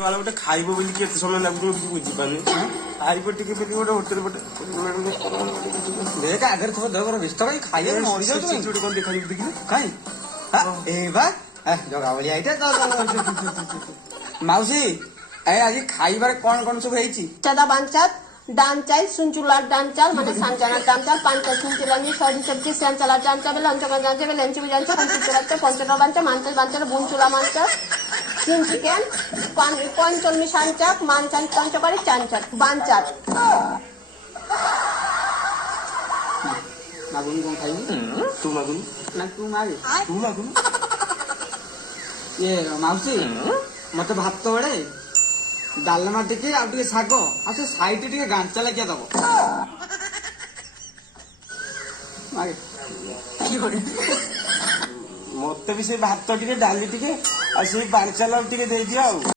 ବାଳ ଗୋଟେ ଖାଇବ ବୋଲି କେତେ ସମୟ ଲାଗୁଛି ମୁଁ କିଛି ବୁଝିପାରୁନି। ଖାଇବ ଟିକେ ବୋଲି ଗୋଟେ ହୋଟେଲ ଦେଖ ଆଗରେ ଥିବ ଦେହ ବ୍ୟସ୍ତ ଭାଇ ଖାଇବାକୁ ମରିଯାଉଛି ଗୋଟେ କଣ ଦେଖାଯିବ ଦେଖିଲେ କାଇଁ ଏଇ ବା ଜଗା ଭଳିଆ ଏଇଟା ମାଉସୀ ଏ ଆଜି খাইবারে কোন কোন সব হয়েছি? চাদা বাঞ্চাত ডান চাই সুঞ্চুলার ডান চাল মানে সানজানার ডান চাল পাঞ্চা সুঞ্চুলানি সরি সবজি সেন চালার ডান চাবে লঞ্চকা ডান চাবে লেঞ্চি জানচা পঞ্চুলাতে পঞ্চটা বাঞ্চা মানচাল বাঞ্চার বুনচুলা মানচা তিন চিকেন পঞ্চলমি সানচাক মানচান পঞ্চকারি চানচাক বাঞ্চাত মাগুনি কোন খাইবি? ତୁ ମାଗୁନୁ না তু মাগে ତୁ ମାଗୁନୁ ইয়ে মাউসী মতে ভাত বড়ে ডালমা টিকে ଆଉ ଟିକେ ଶାଗ ଆଉ ସେ ସାଇଡ ଟିକେ ଗାଞ୍ଚା ଲାଗିଆ ଦବ ମାगे কি করে ମତେ ବି ସେଇ ଭାତ ଟିକେ ଡାଲି ଟିକେ ଆଉ ସେଇ ପାଣି ଚାଲ ଟିକେ ଦେଇଦିଅ ଆଉ।